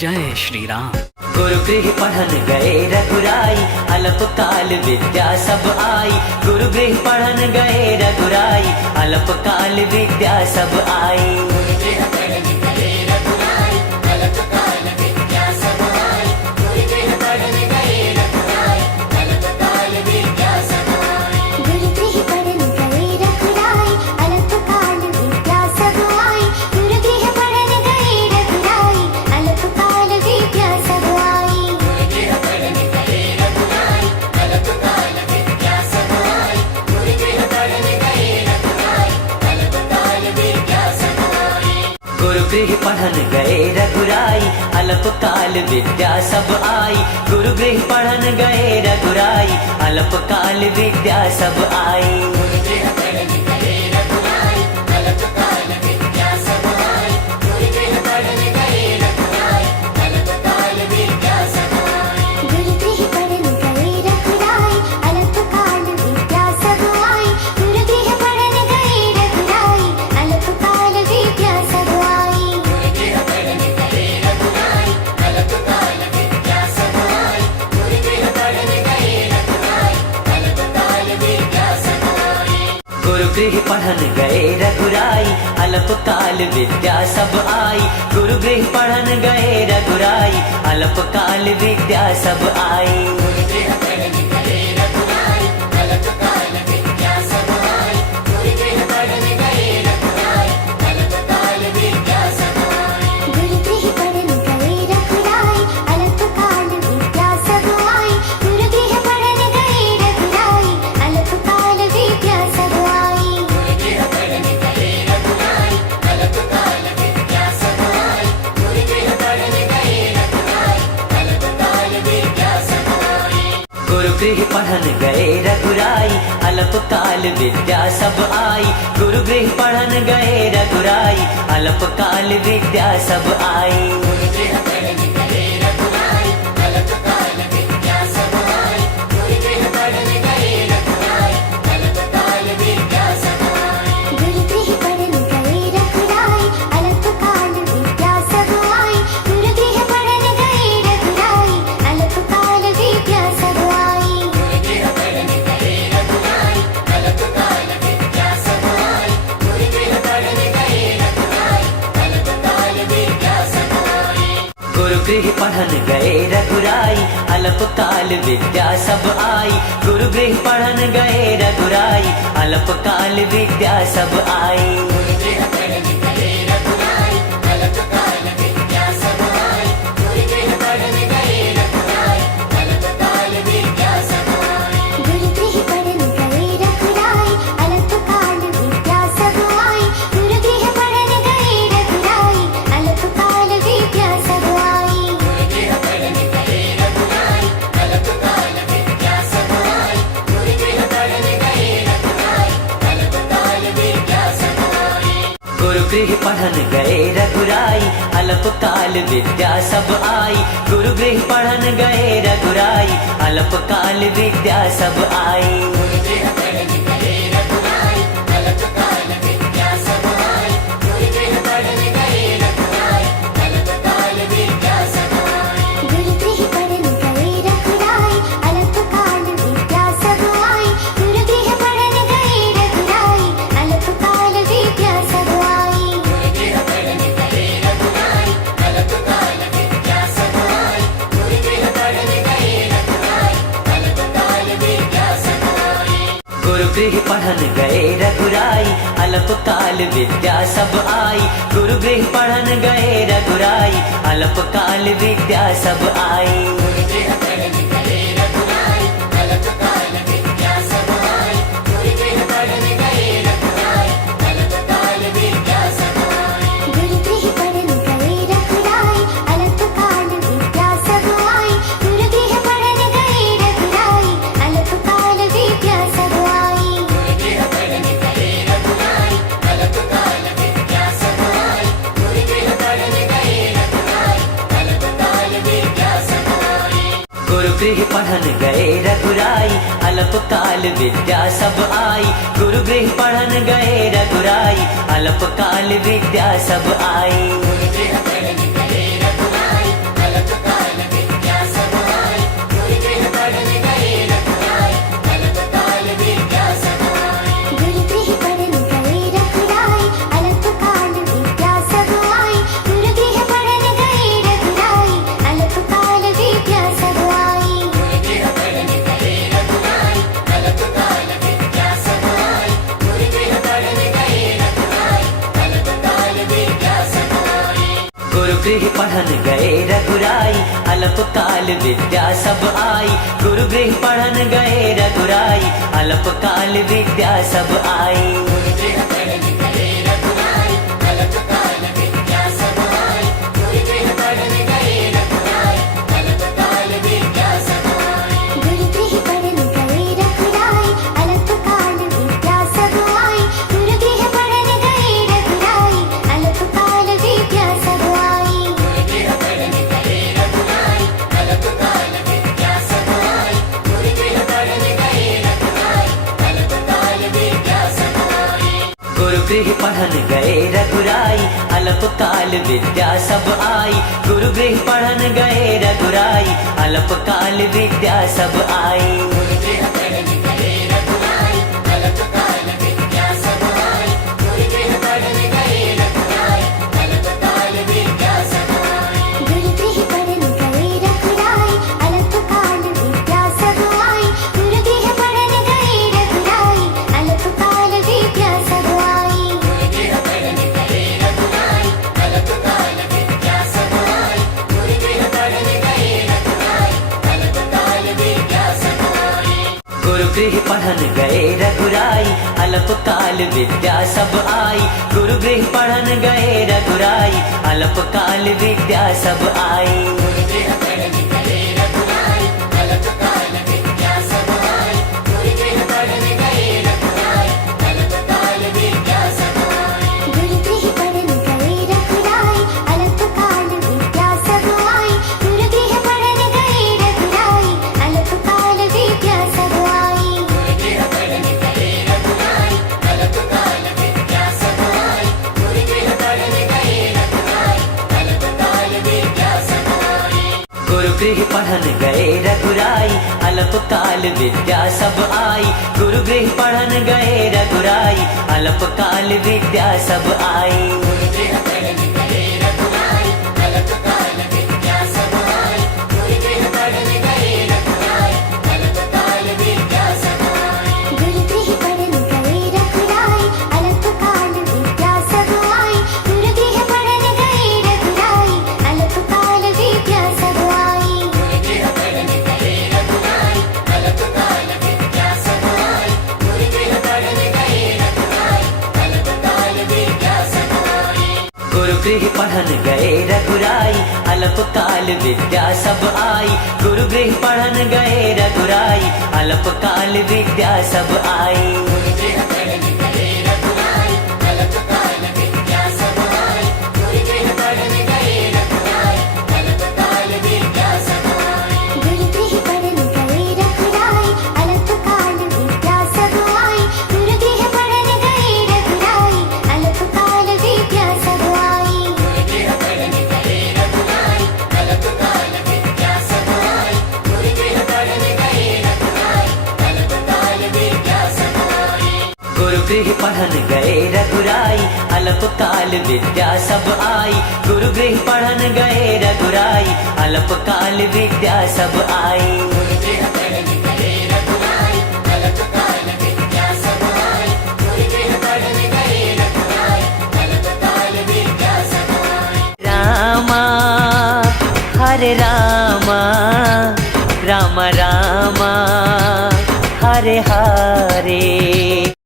जय श्री राम। गुरुगृह पढ़न गए रघुराई, अलप काल विद्या सब आई। गुरुगृह पढ़न गए रघुराई, अलप काल विद्या सब आई। गुरुगृह पढ़न गए रघुराई, अलप काल विद्या सब आई। गुरुगृह पढ़न गए रघुराई, अलप काल विद्या सब आई। गुरुगृह पढ़न गए रघुराई, अलप काल विद्या सब आई। गुरुगृह पढ़न गए रघुराई, अलप काल विद्या सब आई। गुरुगृह पढ़न गए रघुराई, अलप काल विद्या सब आई। गुरुगृह पढ़न गए रघुराई, अलप काल विद्या सब आई। गुरुगृह पढ़न गए रघुराई, अलप काल विद्या सब आई। गुरुगृह पढ़न गए रघुराई, अलप काल विद्या सब आई। गुरुगृह पढ़न गए रघुराई, अलप काल विद्या सब आई। गुरुगृह पढ़न गए रघुराई, अलप काल विद्या सब आई। गुरुगृह पढ़न गए रघुराई, अलप काल विद्या सब आई। गुरुगृह पढ़न गए रघुराई, अलप काल विद्या सब आई। गुरुगृह पढ़न गए रघुराई, अलप काल विद्या सब आई। गुरुगृह पढ़न गए रघुराई, अलप काल विद्या सब आई। पढ़न गए रघुराई, अलप काल विद्या सब आई। गुरु गृह पढ़न गए रघुराई, अलप काल विद्या सब आई। गुरु गृह पढ़न गए रघुराई, अलप काल विद्या सब आई। गुरु गृह पढ़न गए रघुराई, अलप काल विद्या सब आई। गुरु गृह पढ़न गए रघुराई, अलप काल विद्या सब आई। गुरु गृह पढ़न गए रघुराई, अलप काल विद्या सब आई। गुरु गृह पढ़न गए रघुराई, अलप काल विद्या सब आई। गुरु गृह पढ़न गए रघुराई, अलप काल विद्या सब आई। गुरु गृह पढ़न गए रघुराई, अलप काल विद्या सब आई। गुरु गृह पढ़न गए रघुराई, अलप काल विद्या सब आई। गुरु गृह पढ़न गए रघुराई, अलप काल विद्या सब आई। गुरु गृह पढ़न गए रघुराई, अलप काल विद्या सब आई। रामा हरे रामा, राम रामा हरे हरे।